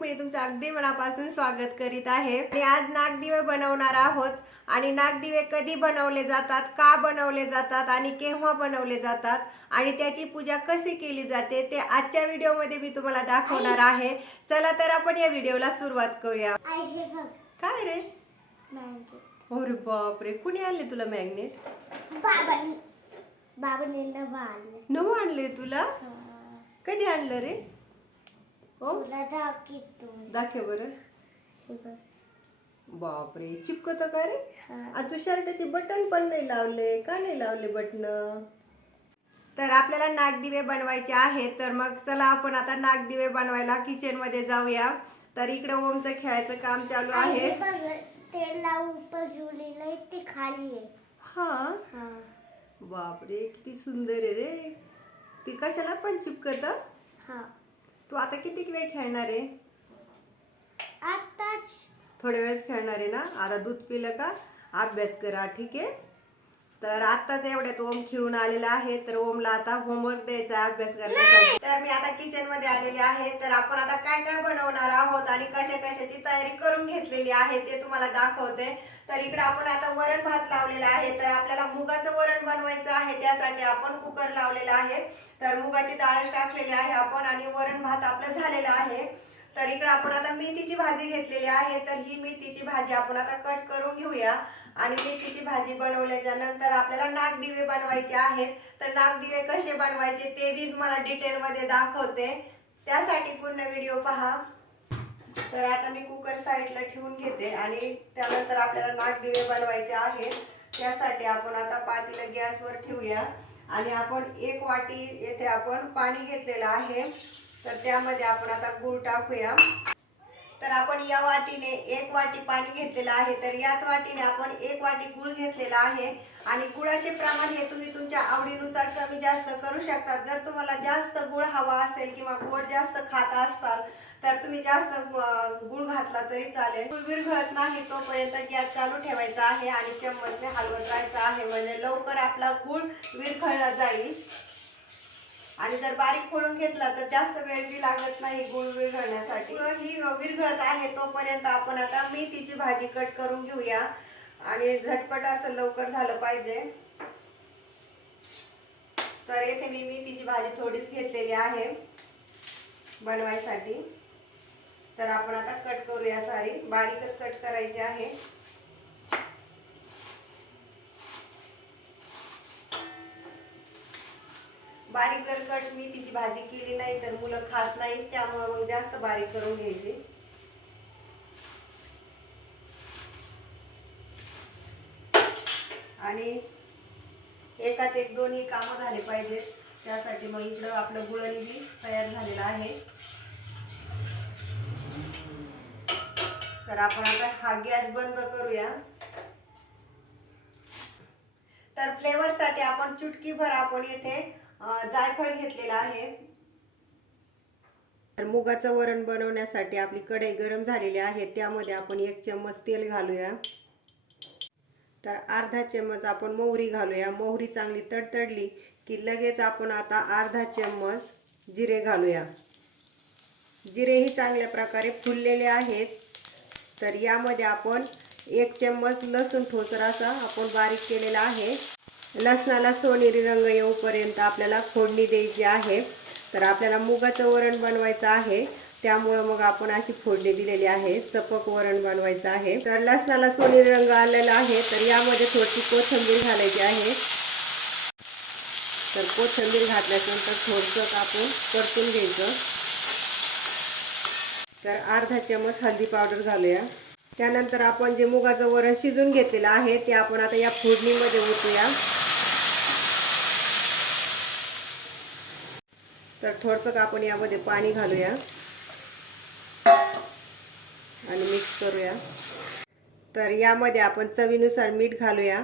मी तुमचं अगदी मनापासून स्वागत करीत आहे. आणि आज नागदिवे बनवणार आहोत. आणि नागदिवे कधी बनवले जातात का बनवले जातात आणि केव्हा बनवले जातात आणि त्याची पूजा कशी केली जाते ते आजच्या व्हिडिओमध्ये मी तुम्हाला दाखवणार आहे. चला तर आपण या व्हिडिओला सुरुवात करूया. काय रे? अरे बापरे कुणी आणले तुला मॅग्नेट? बाबांनी बाबांनी नवं आणलं. तुला. कधी आणलं रे? हो? तुला दाखव बरं. बापरे चिपकत का रे? हा. आ तू शर्टाचे बटन पण नाही लावले का नाही लावले बटन तर आपल्याला नागदिवे बनवायचे आहेत तर मग चला आपण आता नागदिवे बनवायला किचनमध्ये जाऊया. तर इकडे ओमचं खेळायचं काम चालू आहे. हे बघ ते खाली आहे. हा? हा. बापरे किती सुंदर आहे रे. ती कशाला पण चिपकत? हा. तू आता किती वेळ खेळणार आहे? आताच थोड्या वेळेस खेळणार आहे ना? आता दूध पिलं का? अभ्यास करा ठीक आहे? तर आत्ताच एवढ्यात ओम खेळून आलेला आहे तर ओमला आता होमवर्क द्यायचा अभ्यास करण्यासाठी. तर मी आता किचनमध्ये आलेले आहे तर आपण आता काय काय बनवणार आहोत आणि कशा कशाची तयारी करून घेतलेली आहे ते तुम्हाला दाखवते. तर इकडे आपण आता वरण भात लावलेला आहे तर आपल्याला मुगाचं वरण बनवायचं आहे त्यासाठी आपण कुकर लावलेला आहे. तर मुगाची डाळ टाकलेली आहे आपण आणि वरण भात आपलं झालेला आहे. तर इकडं आपण आता मेथीची भाजी घेतलेली आहे. तर ही मेथीची भाजी आपण आता कट करून घेऊया. आणि मेथीची भाजी बनवल्याच्या नंतर आपल्याला नागदिवे बनवायचे आहेत. तर नागदिवे कसे बनवायचे ते बी तुम्हाला डिटेलमध्ये दाखवते. त्यासाठी पूर्ण व्हिडिओ पहा. तर आता मी कुकर साईडला ठेवून घेते आणि त्यानंतर आपल्याला नागदिवे बनवायचे आहेत. त्यासाठी आपण आता पातीला गॅसवर ठेवूया. आणि आपण एक वाटी येथे आपण पाणी घेतलेलं आहे. तर त्यामध्ये आपण आता गूळ टाकूया. तर आपण या वाटीने एक वाटी पाणी घेतलेलं आहे. तर याच वाटीने आपण एक वाटी गुळ घेतलेला आहे. आणि गुळाचे प्रमाण हे तुम्ही तुमच्या आवडीनुसार कमी जास्त करू शकता. जर तुम्हाला जास्त गुळ हवा असेल किंवा गोड जास्त खात असताल तर तुम्ही जास्त गुळ घातला तरी चालेल. गुळ विरघळत नाही तोपर्यंत गॅस चालू ठेवायचा आहे आणि चम्मचने हलवत राहायचा आहे. म्हणजे लवकर आपला गुळ विरघळला जाईल. आणि जर बारीक फोडून घेतला तर जास्त वेळ बी लागत नाही गुळ विरघळण्यासाठी. ही विरघळत आहे तोपर्यंत आपण आता मेथीची भाजी कट करून घेऊया. आणि झटपट असं लवकर झालं पाहिजे. तर येथे मी मेथीची भाजी थोडीच घेतलेली आहे बनवायसाठी. तर आपण आता कट करूया सारी. बारीकच कट करायची आहे. बारीक जर कट मी तिची भाजी केली नाही तर मुलं खात नाहीत त्यामुळे मग जास्त बारीक करून घ्यायची. आणि एकात एक दोन्ही कामं झाले पाहिजेत. त्यासाठी मग इकडं आपलं गुळणी बी तयार झालेलं आहे. तर आपण आता हा गॅस बंद करूया. तर फ्लेवर साठी आपण चुटकीभर आपण येथे जायफळ घेतलेला आहे. तर मुगाचं वरण बनवण्यासाठी आपली कढई गरम झालेली आहे. त्यामध्ये आपण एक चम्मच तेल घालूया. तर अर्धा चम्मच आपण मोहरी घालूया. मोहरी चांगली तडतडली की लगेच आपण आता अर्धा चम्मच जिरे घालूया. जिरेही चांगल्या प्रकारे फुललेले आहेत. तर यामध्ये आपण एक चम्मच लसूण ठोसर असा आपण बारीक केलेला आहे. लसणाला सोनेरी रंग येऊपर्यंत आपल्याला फोडणी द्यायची आहे. तर आपल्याला मुगाचं वरण बनवायचं आहे. त्यामुळं मग आपण अशी फोडणी दिलेली आहे. सपक वरण बनवायचं आहे. तर लसणाला सोनेरी रंग आलेला आहे. तर यामध्ये थोडीशी कोथिंबीर घालायची आहे. तर कोथिंबीर घातल्यानंतर थोडंसं आपण परतून घ्यायचं. तर अर्धा चमच हळदी पावडर घालूया. त्यानंतर आपण जे मुगाचं वरण शिजून घेतलेलं आहे ते आपण आता या फोडणीमध्ये ओतूया. तर थोडंसं आपण यामध्ये पाणी घालूया आणि मिक्स करूया. तर यामध्ये आपण चवीनुसार मीठ घालूया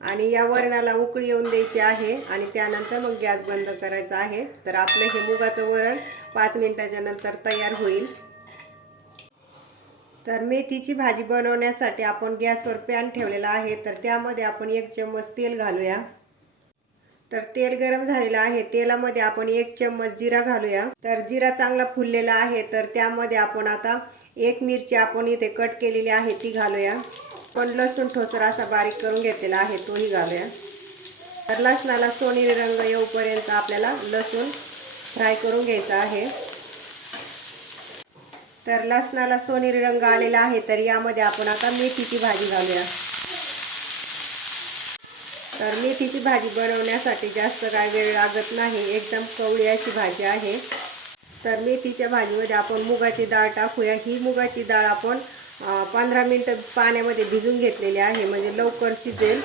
आणि या वरणाला उकळी येऊन द्यायची आहे आणि त्यानंतर मग गॅस बंद करायचा आहे. तर आपलं हे मुगाचं वरण पाच मिनिटाच्या नंतर तयार होईल. तर मेथीची भाजी बनवण्यासाठी आपण गॅसवर पॅन ठेवलेला आहे. तर त्यामध्ये आपण एक चम्मच तेल घालूया. तर तेल गरम झालेलं आहे. तेलामध्ये आपण एक चम्मच जिरा घालूया. तर जिरा चांगला फुललेला आहे. तर त्यामध्ये आपण आता एक मिरची आपण इथे कट केलेली आहे ती घालूया. पण लसूण ठोसर असा बारीक करून घेतलेला आहे तोही घालूया. तर लसणाला सोनेरी रंग येऊपर्यंत आपल्याला लसूण फ्राय करून घ्यायचा आहे. तर लसणाला सोनेरी रंग आलेला आहे तर यामध्ये आपण आता मेथीची भाजी घालूया. तर मेथीची भाजी बनवण्यासाठी जास्त काय वेळ लागत नाही एकदम कवळी अशी भाजी आहे. तर मेथीच्या भाजीमध्ये आपण मुगाची डाळ टाकूया. ही मुगाची डाळ आपण पंधरा मिनटं पाण्यामध्ये भिजून घेतलेली आहे म्हणजे लवकर शिजेल.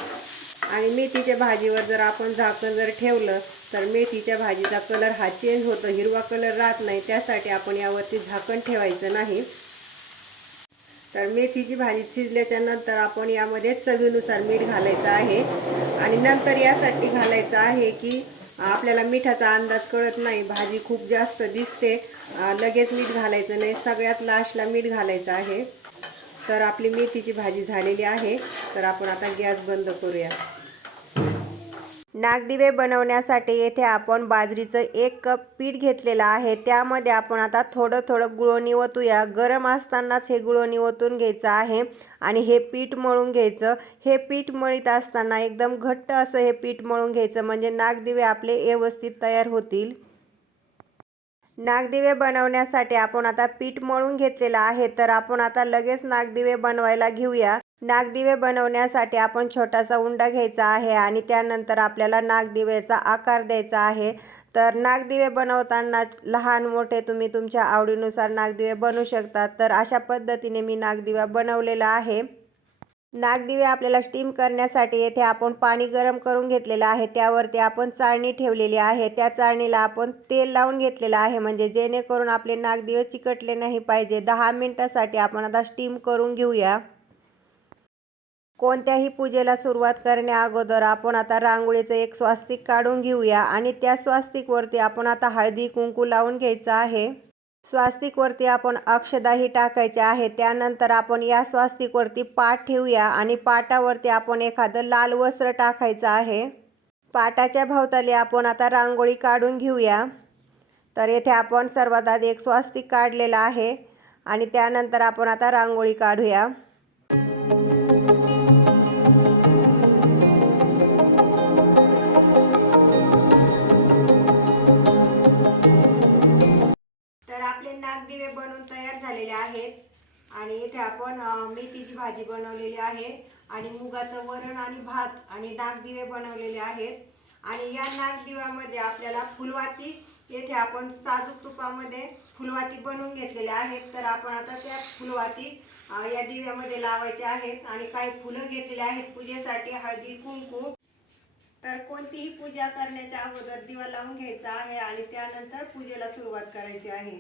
आणि मेथीच्या भाजीवर जर आपण झाकण जर ठेवलं तर मेथीच्या भाजीचा कलर हा चेंज होतो. हिरवा कलर राहत नाही. त्यासाठी आपण यावरती झाकण ठेवायचं नाही. तर मेथीची भाजी शिजल्याच्या नंतर आपण यामध्ये चवीनुसार मीठ घालायचं आहे. आणि नंतर यासाठी घालायचं आहे की आपल्याला मिठाचा अंदाज कळत नाही. भाजी खूप जास्त दिसते. लगेच मीठ घालायचं नाही. सगळ्यात लास्टला मीठ घालायचं आहे. तर आपली मेथीची भाजी झालेली आहे. तर आपण आता गॅस बंद करूया. नागदिवे बनवण्यासाठी येथे आपण बाजरीचं एक कप पीठ घेतलेलं आहे. त्यामध्ये आपण आता थोडं थोडं गुळवणी ओतूया गरम असतानाच हे गुळवणी ओतून घ्यायचं आहे आणि हे पीठ मळून घ्यायचं. हे पीठ मळीत असताना एकदम घट्ट असं हे पीठ मळून घ्यायचं. म्हणजे नागदिवे आपले व्यवस्थित तयार होतील. नागदिवे बनवण्यासाठी आपण आता पीठ मळून घेतलेलं आहे. तर आपण आता लगेच नागदिवे बनवायला घेऊया. नागदिवे बनवण्यासाठी आपण छोटासा उंडा घ्यायचा आहे आणि त्यानंतर आपल्याला नागदिवेचा आकार द्यायचा आहे. तर नागदिवे बनवताना लहान मोठे तुम्ही तुमच्या आवडीनुसार नागदिवे बनवू शकता. तर अशा पद्धतीने मी नागदिवा बनवलेला आहे. नागदिवे आपल्याला स्टीम करण्यासाठी येथे आपण पाणी गरम करून घेतलेलं आहे. त्यावरती आपण चाळणी ठेवलेली आहे. त्या चाळणीला आपण तेल लावून घेतलेलं आहे. म्हणजे जेणेकरून आपले नागदिवे चिकटले नाही पाहिजे. दहा मिनटासाठी आपण आता स्टीम करून घेऊया. कोणत्याही पूजेला सुरुवात करण्याअगोदर आपण आता रांगोळीचं एक स्वास्तिक काढून घेऊया आणि त्या स्वास्तिकवरती आपण आता हळदी कुंकू लावून घ्यायचं आहे. स्वास्तिकवरती आपण अक्षदाही टाकायचे आहे. त्यानंतर आपण या स्वास्तिकवरती पाट ठेवूया आणि पाटावरती आपण एखादं लाल वस्त्र टाकायचं आहे. पाटाच्या भोवताली आपण आता रांगोळी काढून घेऊया. तर येथे आपण सर्वात आधी एक स्वास्तिक काढलेलं आहे आणि त्यानंतर आपण आता रांगोळी काढूया. आहेत. आणि इथे आपण मेथीची भाजी बनवलेली आहे. आणि मुगाचं वरण आणि भात आणि नागदिवे बनवलेले आहेत. आणि या नागदिव्यामध्ये आपल्याला फुलवाती येथे आपण साजूक तुपामध्ये फुलवाती बनवून घेतलेल्या आहेत. तर आपण आता त्या फुलवाती या दिव्यामध्ये लावायच्या आहेत. आणि काही फुलं घेतलेली आहेत पूजेसाठी हळदी कुंकू. तर कोणतीही पूजा करण्याच्या अगोदर दिवा लावून घ्यायचा आहे आणि त्यानंतर पूजेला सुरुवात करायची आहे.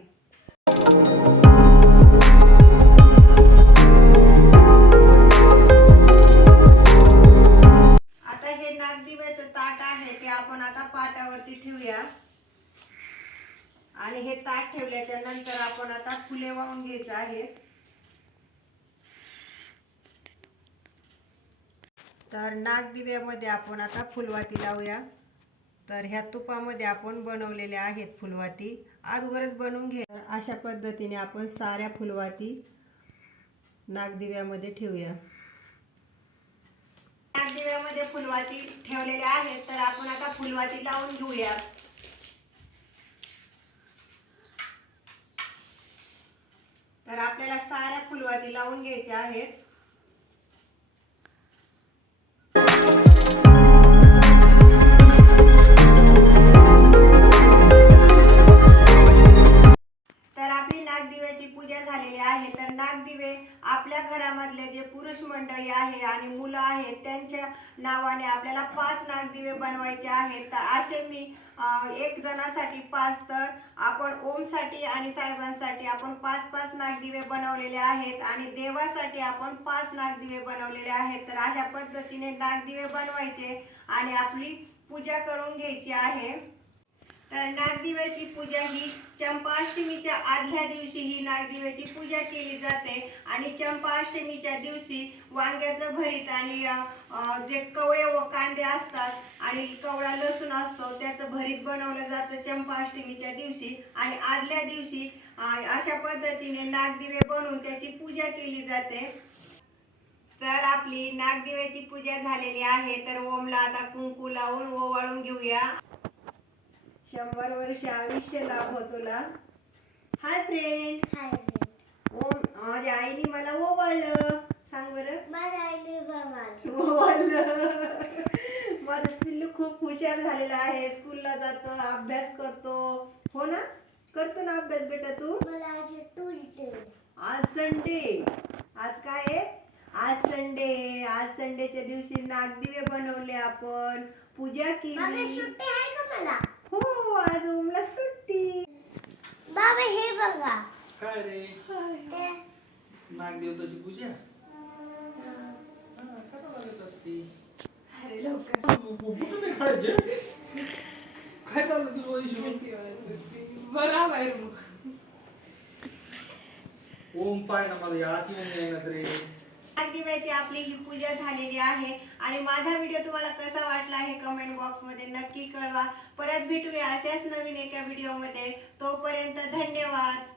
आता ताट आहे ते आपण आता पाटावरती ठेवूया. आणि हे ताट ठेवल्याच्या नंतर आपण आता फुले वाहून घ्यायचं आहे. तर नागदिव्यामध्ये आपण आता फुलवाती लावूया. तर ह्या तुपामध्ये आपण बनवलेल्या आहेत फुलवाती. अगोदरच बनवून घे. अशा पद्धतीने आपण साऱ्या फुलवाती नागदिव्यामध्ये ठेवूया. नागदिव्यामध्ये फुलवाती ठेवलेल्या आहेत तर आपण आता फुलवाती लावून घेऊया. तर आपल्याला साऱ्या फुलवाती लावून घ्यायच्या आहेत. नावाने आपल्याला पाच नागदिवे बनवायचे आहेत. तर असे मी एक जणासाठी पाच तर आपण ओमसाठी आणि साहेबांसाठी आपण पाच पाच नागदिवे बनवलेले आहेत आणि देवासाठी आपण पाच नागदिवे बनवलेले आहेत. तर अशा पद्धतीने नागदिवे बनवायचे आणि आपली पूजा करून घ्यायची आहे. तर नागदिव्याची पूजा ही चंपाष्टमीच्या आदल्या दिवशी ही नागदिव्याची पूजा केली जाते. आणि चंपाष्टमीच्या दिवशी वांग्याचं भरीत आणि जे कवळे व कांदे असतात आणि कवळा लसूण असतो त्याचं भरीत बनवलं जातं चंपाष्टमीच्या दिवशी. आणि आदल्या दिवशी अशा पद्धतीने नागदिवे बनवून त्याची पूजा केली जाते. तर आपली नागदिव्याची पूजा झालेली आहे. तर ओमला आता कुंकू लावून ओवाळून घेऊया. शंभर वर्ष आयुष्य लाभ तुला. हाय फ्रेंड हाय ओम माझ्या आईने मला ओवाळलं. सांग बरं. माझ्या आईने ओवाळलं. माझं पिल्लू खूप हुशार झालेला आहे. स्कूलला जातो अभ्यास करतो. हो ना? करतो ना अभ्यास बेटा तू? मला आज ट्यूजडे आज संडे आज काय आहे? आज संडे. आज संडेच्या दिवशी नागदिवे बनवले आपण. पूजा केली. सुट्टी आहे आज ओमला सुट्टी. बाबा हे बघा. काय रे? ते नागदेवताची पूजा? हा, करा लागत असती. अरे लवकर. कुठं ते खायचे? काय चाललं तुझं वैशिष्ट्य? बरोबर. ओम पाय ना मला आत येऊन येणार रे दिव्याची आपली ही पूजा झालेली आहे. आणि माझा व्हिडिओ तुम्हाला कसा वाटला हे कमेंट बॉक्समध्ये नक्की कळवा. परत भेटूया अशाच नवीन एका व्हिडिओमध्ये तोपर्यंत धन्यवाद.